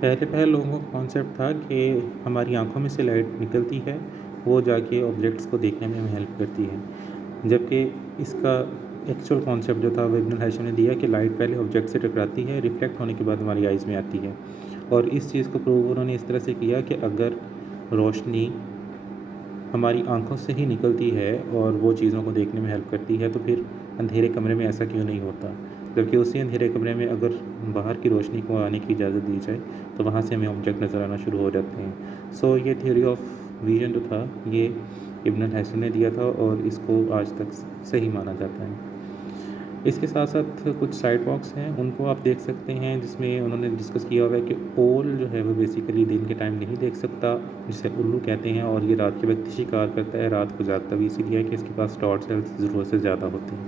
पहले लोगों का कॉन्सेप्ट था कि हमारी आंखों में से लाइट निकलती है, वो जाके ऑब्जेक्ट्स को देखने में हमें हेल्प करती है, जबकि इसका एक्चुअल कॉन्सेप्ट जो था वो इब्न हैशम ने दिया कि लाइट पहले ऑब्जेक्ट से टकराती है, रिफ्लेक्ट होने के बाद हमारी आइज़ में आती है। और इस चीज़ को प्रूव उन्होंने इस तरह से किया कि अगर रोशनी हमारी आंखों से ही निकलती है और वो चीज़ों को देखने में हेल्प करती है, तो फिर अंधेरे कमरे में ऐसा क्यों नहीं होता, जबकि उसी अंधेरे कमरे में अगर बाहर की रोशनी को आने की इजाज़त दी जाए तो वहाँ से हमें ऑब्जेक्ट नज़र आना शुरू हो जाते हैं। सो ये थ्योरी ऑफ विजन जो था ये इब्न हैशम ने दिया था और इसको आज तक सही माना जाता है। इसके साथ साथ कुछ साइड बॉक्स हैं, उनको आप देख सकते हैं, जिसमें उन्होंने डिस्कस किया हुआ है कि ओल जो है वो बेसिकली दिन के टाइम नहीं देख सकता, जिसे उल्लू कहते हैं, और ये रात के वक्त शिकार करता है। रात को जागता भी इसीलिए है कि इसके पास टॉर्च सेल्स ज़रूरत से ज़्यादा होते हैं।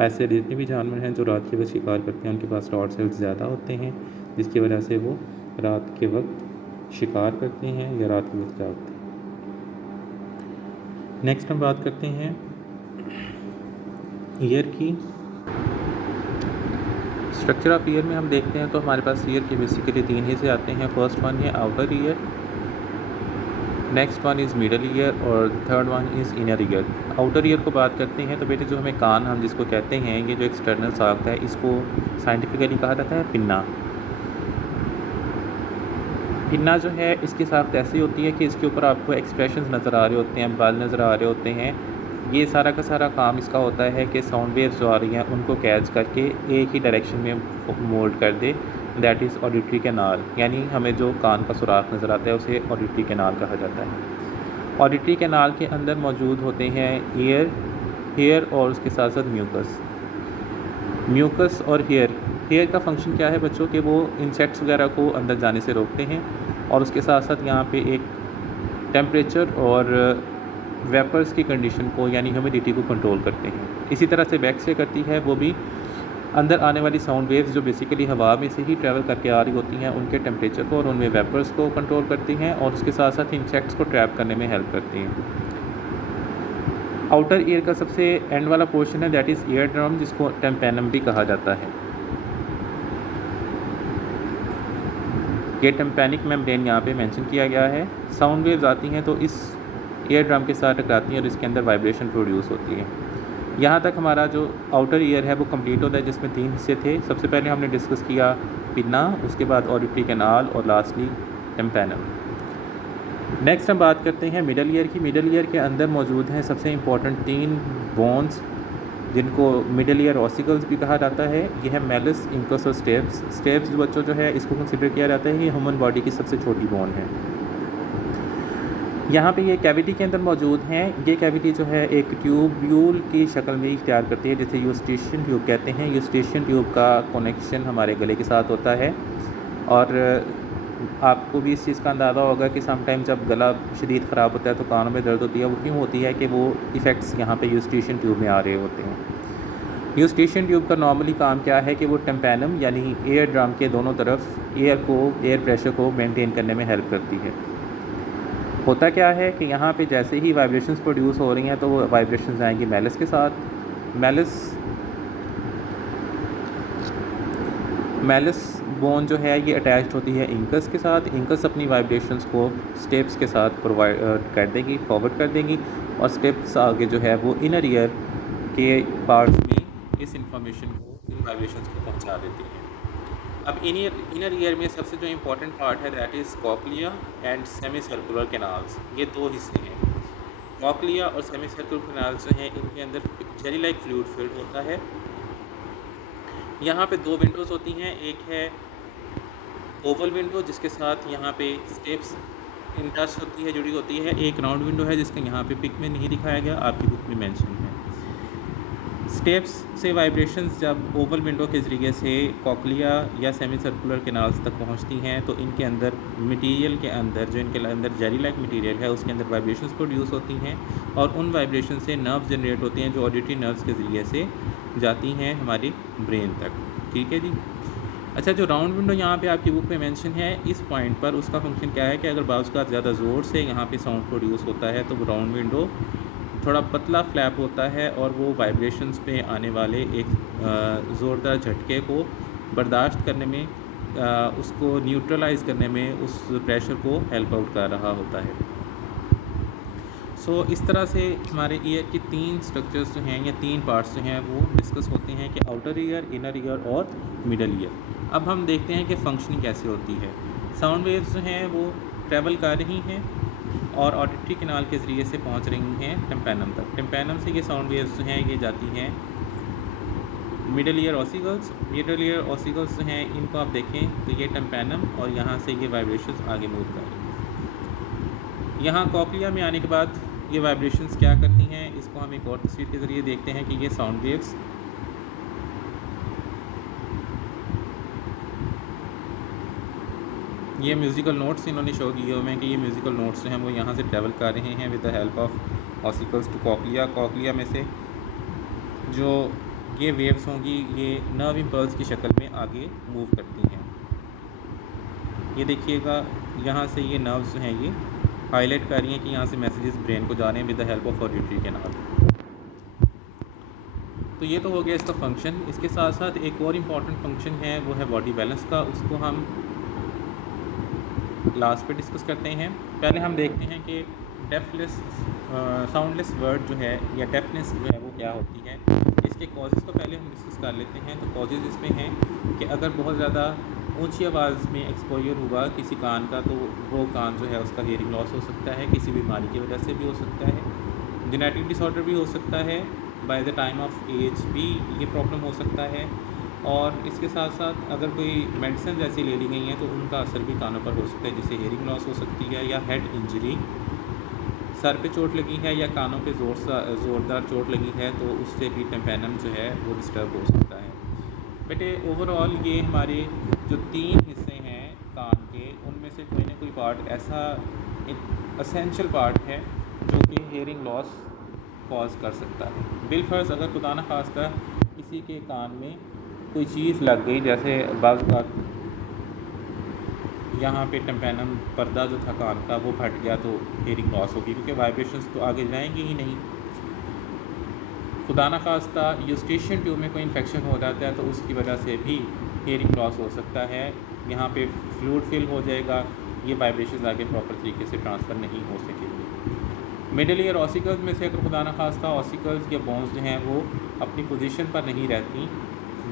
ऐसे जितने भी जानवर हैं जो रात के वक्त शिकार करते हैं उनके पास टॉर्च सेल्स ज़्यादा होते हैं, जिसकी वजह से वो रात के वक्त शिकार करते हैं या रात के वक्त जागते हैं। नेक्स्ट हम बात करते हैं ईयर की। स्ट्रक्चर ऑफ ईयर में हम देखते हैं तो हमारे पास ईयर के बेसिकली 3 हिस्से आते हैं। फर्स्ट वन है outer ear, next one is middle ear और third one is inner ear. Outer ear को बात करते हैं तो बेटे जो हमें कान हम जिसको कहते हैं, ये जो एक्सटर्नल साख्त है इसको साइंटिफिकली कहा जाता है पिन्ना। पिन्ना जो है इसकी साख्त ऐसी होती है कि इसके ऊपर आपको एक्सप्रेशंस नज़र आ रहे होते हैं, बाल नज़र आ रहे होते हैं। ये सारा का सारा काम इसका होता है कि साउंड वेव्स जो आ रही हैं उनको कैच करके एक ही डायरेक्शन में मोल्ड कर दे, दैट इज़ ऑडिटरी कैनाल। यानी हमें जो कान का सुराख नज़र आता है उसे ऑडिटरी कैनाल कहा जाता है। ऑडिटरी कैनाल के अंदर मौजूद होते हैं ईयर, हेयर और उसके साथ साथ म्यूकस। म्यूकस और हेयर का फंक्शन क्या है बच्चों, कि वो इंसेक्ट्स वगैरह को अंदर जाने से रोकते हैं, और उसके साथ साथ यहाँ पे एक टेम्परेचर और वेपर्स की कंडीशन को यानी ह्यूमिडिटी को कंट्रोल करते हैं। इसी तरह से बैक से करती है, वो भी अंदर आने वाली साउंड वेव्स जो बेसिकली हवा में से ही ट्रैवल करके आ रही होती हैं उनके टेम्परेचर को और उनमें वेपर्स को कंट्रोल करती हैं, और उसके साथ साथ इंसेक्ट्स को ट्रैप करने में हेल्प करती हैं। आउटर ईयर का सबसे एंड वाला पोर्शन है दैट इज़ ईयर ड्रम, जिसको टेम्पेनम भी कहा जाता है। ये टेम्पेनिक मेम्ब्रेन यहाँ पे मेंशन किया गया है। साउंड वेव्स आती हैं तो इस ईयर ड्रम के साथ टकराती हैं और इसके अंदर वाइब्रेशन प्रोड्यूस होती है। यहाँ तक हमारा जो आउटर ईयर है वो कंप्लीट होता है, जिसमें 3 हिस्से थे। सबसे पहले हमने डिस्कस किया पिन्ना, उसके बाद ऑडिटरी कैनाल और लास्टली टेम्पेनम। नेक्स्ट हम बात करते हैं मिडल ईयर की। मिडल ईयर के अंदर मौजूद हैं सबसे इम्पॉर्टेंट 3 बोन्स, जिनको मिडल ईयर ऑसिकल्स भी कहा जाता है। यह है मेलिस, इंकस और स्टेप्स। स्टेप्स जो बच्चों जो है इसको कंसिडर किया जाता है ये ह्यूमन बॉडी की सबसे छोटी बोन है। यहाँ पे ये कैविटी के अंदर मौजूद हैं। ये कैविटी जो है एक ट्यूब्यूल की शक्ल में इख्तियार करती है, जिसे यूस्टेशियन ट्यूब कहते हैं। यूस्टेशियन ट्यूब का कनेक्शन हमारे गले के साथ होता है, और आपको भी इस चीज़ का अंदाज़ा होगा कि समटाइम जब गला शदीद ख़राब होता है तो कानों में दर्द होती है। वो क्यों होती है कि वो इफ़ेक्ट्स यहाँ पे यूस्टेशियन ट्यूब में आ रहे होते हैं। यूस्टेशियन ट्यूब का नॉर्मली काम क्या है कि वो टेम्पेनम यानी एयर ड्रम के दोनों तरफ एयर प्रेशर को मेंटेन करने में हेल्प करती है। होता क्या है कि यहाँ पे जैसे ही वाइब्रेशंस प्रोड्यूस हो रही हैं तो वो वाइब्रेशंस आएंगी मेलिस के साथ। मेलिस बोन जो है ये अटैच्ड होती है इंकस के साथ। इंकस अपनी वाइब्रेशंस को स्टेप्स के साथ प्रोवाइड कर देगी, फॉरवर्ड कर देगी, और स्टेप्स आगे जो है वो इनर ईयर के पार्ट्स में इस इंफॉर्मेशन को, इन वाइब्रेशंस को पहुँचा देती है। अब इनर ईयर में सबसे जो इम्पोर्टेंट पार्ट है that is cochlea and semi circular canals. ये 2 हिस्से हैं। कॉक्लिया और सेमी सर्कुलर कैनाल्स जो हैं इनके अंदर जेली लाइक फ्लूइड फिल्ड होता है। यहाँ पे 2 विंडोज़ होती हैं। एक है ओवल विंडो जिसके साथ यहाँ पे स्टेप्स इन टच होती है, जुड़ी होती है। एक राउंड विंडो है जिसका यहाँ पे पिक में नहीं दिखाया गया, आपकी बुक में मेंशन है। स्टेप्स से वाइब्रेशंस जब ओवल विंडो के ज़रिए से कॉक्लिया या सेमी सर्कुलर कैनाल्स तक पहुंचती हैं तो इनके अंदर मटेरियल के अंदर, जो इनके अंदर जेली लाइक मटेरियल है, उसके अंदर वाइब्रेशंस प्रोड्यूस होती हैं, और उन वाइब्रेशन से नर्व्स जनरेट होती हैं जो ऑडिटरी नर्व्स के ज़रिए से जाती हैं हमारी ब्रेन तक। ठीक है जी। अच्छा, जो राउंड विंडो यहाँ पे आपकी बुक में मेंशन है, इस पॉइंट पर उसका फंक्शन क्या है कि अगर बाज़ का ज़्यादा ज़ोर से यहाँ पे साउंड प्रोड्यूस होता है तो वो राउंड विंडो थोड़ा पतला फ्लैप होता है और वो वाइब्रेशंस पे आने वाले एक ज़ोरदार झटके को बर्दाश्त करने में उसको न्यूट्रलाइज़ करने में उस प्रेशर को हेल्प आउट कर रहा होता है। इस तरह से हमारे ईयर के 3 स्ट्रक्चर्स जो हैं या 3 पार्ट्स जो हैं वो डिस्कस होते हैं कि आउटर ईयर, इनर ईयर और मिडल ईयर। अब हम देखते हैं कि फंक्शनिंग कैसे होती है। साउंड वेव्स जो हैं वो ट्रैवल कर रही हैं और ऑडिटरी कैनाल के ज़रिए से पहुंच रही हैं टिम्पैनम तक। टिम्पैनम से ये साउंड वेव्स जो हैं ये जाती हैं middle ear ossicles. Middle ear ossicles जो हैं इनको आप देखें तो ये टिम्पैनम और यहाँ से ये वाइब्रेशंस आगे मूव कर रही हैं। यहाँ कॉक्लिया में आने के बाद ये वाइब्रेशंस क्या करती हैं, इसको हम एक और तस्वीर के ज़रिए देखते हैं कि ये साउंड वेव्स ये म्यूज़िकल नोट्स इन्होंने शो किए हुए हैं कि ये म्यूज़िकल नोट्स जो हैं वो यहाँ से ट्रैवल कर रहे हैं with the help of ossicles to cochlea. Cochlea में से जो ये वेव्स होंगी ये नर्व इम्पल्स की शक्ल में आगे मूव करती हैं। ये देखिएगा यहाँ से ये नर्व्स जो हैं ये हाईलाइट कर रही हैं कि यहाँ से मैसेजेस ब्रेन को जा रहे हैं with the help of auditory canal. तो ये तो हो गया इसका फंक्शन। इसके साथ साथ एक और इम्पॉर्टेंट फंक्शन है वो है बॉडी बैलेंस का, उसको हम लास्ट पे डिस्कस करते हैं। पहले हम देखते हैं कि डेफलेस साउंडलेस वर्ड जो है या डेफनेस जो है वो क्या होती है। इसके कॉजेज़ को पहले हम डिस्कस कर लेते हैं। तो कॉजेज़ इसमें हैं कि अगर बहुत ज़्यादा ऊंची आवाज़ में एक्सपोजर हुआ किसी कान का तो वो कान जो है उसका हियरिंग लॉस हो सकता है, किसी बीमारी की वजह से भी हो सकता है, जेनेटिक डिसऑर्डर भी हो सकता है, by the time of age भी ये प्रॉब्लम हो सकता है। और इसके साथ साथ अगर कोई मेडिसिन जैसी ले ली गई हैं तो उनका असर भी कानों पर हो सकता है, जिससे हियरिंग लॉस हो सकती है, या हेड इंजरी, सर पे चोट लगी है या कानों पे ज़ोरदार चोट लगी है तो उससे भी टिम्पैनम जो है वो डिस्टर्ब हो सकता है। बेटे ओवरऑल ये हमारे जो 3 हिस्से हैं कान के उनमें से कोई ना कोई पार्ट ऐसा असेंशियल पार्ट है जो कि हियरिंग लॉस कॉज कर सकता है। बिलफर्ज अगर खुदा न खास्ता किसी के कान में कोई चीज़ लग गई, जैसे बाज़ यहाँ पे टिम्पैनम पर्दा जो था कान का वो फट गया तो हियरिंग लॉस होगी, क्योंकि वाइब्रेशंस तो आगे जाएंगी ही नहीं। खुदा न खास्ता यूस्टेशियन ट्यूब में कोई इन्फेक्शन हो जाता है तो उसकी वजह से भी हियरिंग लॉस हो सकता है। यहाँ पे फ्लूइड फिल हो जाएगा, ये वाइब्रेशंस आगे प्रॉपर तरीके से ट्रांसफ़र नहीं हो सकेंगे। मिडल ईयर ऑसिकल्स में से अगर खुदा न खास्ता ऑसिकल्स या बोन्स जो हैं वो अपनी पोजीशन पर नहीं रहती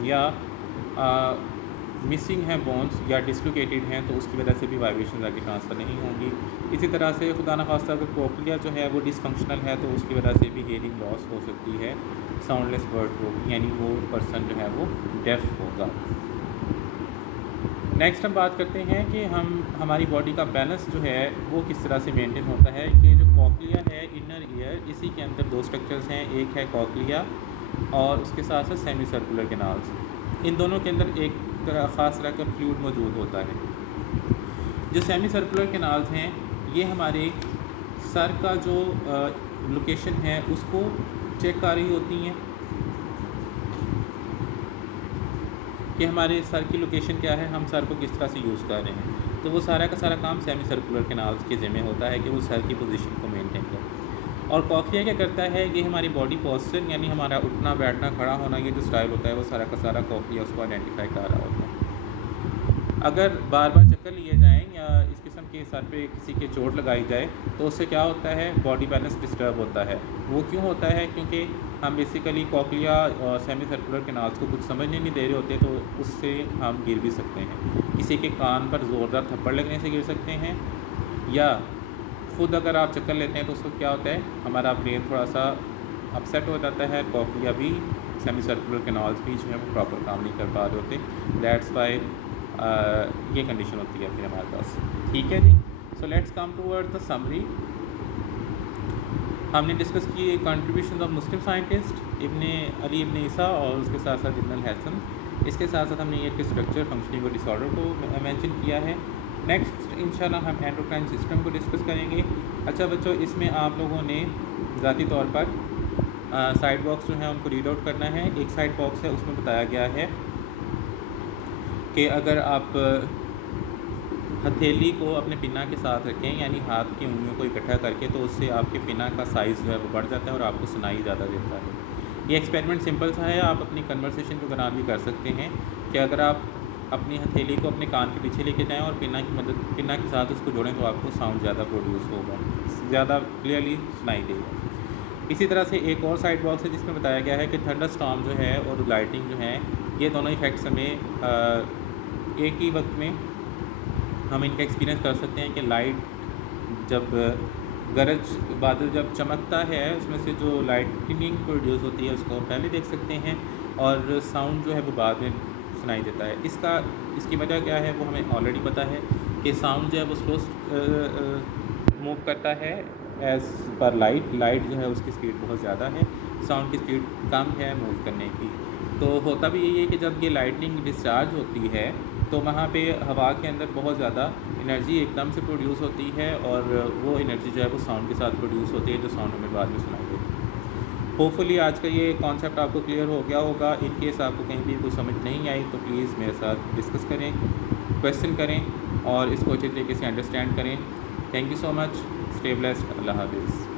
या मिसिंग हैं बोन्स या डिसलोकेटेड हैं तो उसकी वजह से भी वाइब्रेशन आगे ट्रांसफ़र नहीं होंगी। इसी तरह से खुदा न खास्ता अगर कॉक्लिया जो है वो डिसफंक्शनल है तो उसकी वजह से भी हियरिंग लॉस हो सकती है, साउंडलेस वर्ड होगी, यानी वो पर्सन जो है वो डेफ होगा। नेक्स्ट हम बात करते हैं कि हमारी बॉडी का बैलेंस जो है वो किस तरह से मेंटेन होता है। कि जो कॉक्लिया है, इनर ईयर, इसी के अंदर 2 स्ट्रक्चर्स हैं, एक है कॉक्लिया और उसके साथ साथ सेमी सर्कुलर कैनाल्स। इन दोनों के अंदर एक ख़ास तरह का फ्लूइड मौजूद होता है। जो सेमी सर्कुलर कैनाल्स हैं ये हमारे सर का जो लोकेशन है उसको चेक कर रही होती हैं कि हमारे सर की लोकेशन क्या है, हम सर को किस तरह से यूज़ कर रहे हैं। तो वो सारा का सारा काम सेमी सर्कुलर कैनाल्स के ज़िम्मे होता है कि वो सर की पोजीशन को मेंटेन करे। और कॉक्लिया क्या करता है, ये हमारी बॉडी पोस्चर यानी हमारा उठना बैठना खड़ा होना ये जो स्टाइल होता है वो सारा का सारा कॉक्लिया उसको आइडेंटिफाई कर रहा होता है। अगर बार बार चक्कर लिए जाएँ या इस किस्म के सर पे किसी के चोट लगाई जाए तो उससे क्या होता है, बॉडी बैलेंस डिस्टर्ब होता है। वो क्यों होता है, क्योंकि हम बेसिकली कॉक्लिया और सेमी सर्कुलर कैनाल्स को कुछ समझने नहीं दे रहे होते तो उससे हम गिर भी सकते हैं। किसी के कान पर ज़ोरदार थप्पड़ लगने से गिर सकते हैं, या खुद अगर आप चक्कर लेते हैं तो उसको क्या होता है, हमारा ब्रेन थोड़ा सा अपसेट हो जाता है, कॉक्लिया भी सेमी सर्कुलर कैनाल्स भी जो है वो प्रॉपर काम नहीं कर पा रहे होते। दैट्स वाई ये कंडीशन होती है फिर हमारे पास। ठीक है जी। So let's come toward the summary. हमने डिस्कस किए contribution of Muslim scientist Ibn Ali Ibn Isa और उसके साथ साथ इब्न हैसन। इसके साथ साथ हमने ईयर के स्ट्रक्चर, फंक्शनिंग और डिसऑर्डर को मेंशन किया है। नेक्स्ट इंशाल्लाह हम एंडोक्राइन सिस्टम को डिस्कस करेंगे। अच्छा बच्चों, इसमें आप लोगों ने ज़ाती तौर पर साइड बॉक्स जो है उनको रीड आउट करना है। एक साइड बॉक्स है उसमें बताया गया है कि अगर आप हथेली को अपने पिना के साथ रखें यानी हाथ की उंगलियों को इकट्ठा करके तो उससे आपके पिना का साइज़ जो है वो बढ़ जाता है और आपको सुनाई ज़्यादा देता है। ये एक्सपेरिमेंट सिंपल सा है, आप अपनी कन्वर्सेशन के दौरान भी कर सकते हैं कि अगर आप अपनी हथेली को अपने कान के पीछे लेके जाएं और पिन्ना के साथ उसको जोड़ें तो आपको साउंड ज़्यादा प्रोड्यूस होगा, ज़्यादा क्लियरली सुनाई देगा। इसी तरह से एक और साइड बॉक्स है जिसमें बताया गया है कि थंडर स्टॉर्म जो है और लाइटिंग जो है, ये दोनों इफ़ेक्ट्स हमें एक ही वक्त में हम इनका एक्सपीरियंस कर सकते हैं कि लाइट जब गरज बादल जब चमकता है उसमें से जो लाइटनिंग प्रोड्यूस होती है उसको हम पहले देख सकते हैं और साउंड जो है वो बाद में सुनाई देता है। इसकी वजह क्या है वो हमें ऑलरेडी पता है कि साउंड जो है वो स्लो मूव करता है एज़ पर लाइट जो है उसकी स्पीड बहुत ज़्यादा है, साउंड की स्पीड कम है मूव करने की। तो होता भी यही है कि जब ये लाइटनिंग डिस्चार्ज होती है तो वहाँ पे हवा के अंदर बहुत ज़्यादा एनर्जी एकदम से प्रोड्यूस होती है और वो एनर्जी जो है वो साउंड के साथ प्रोड्यूस होती है जो साउंड हमें बाद में सुनाई देती है। होपफुली आज का ये कॉन्सेप्ट आपको क्लियर हो गया होगा। इन केस आपको कहीं भी कुछ समझ नहीं आई तो प्लीज़ मेरे साथ डिस्कस करें, क्वेश्चन करें और इसको अच्छे तरीके से अंडरस्टैंड करें। Thank you so much. Stay blessed. अल्लाह हाफिज़।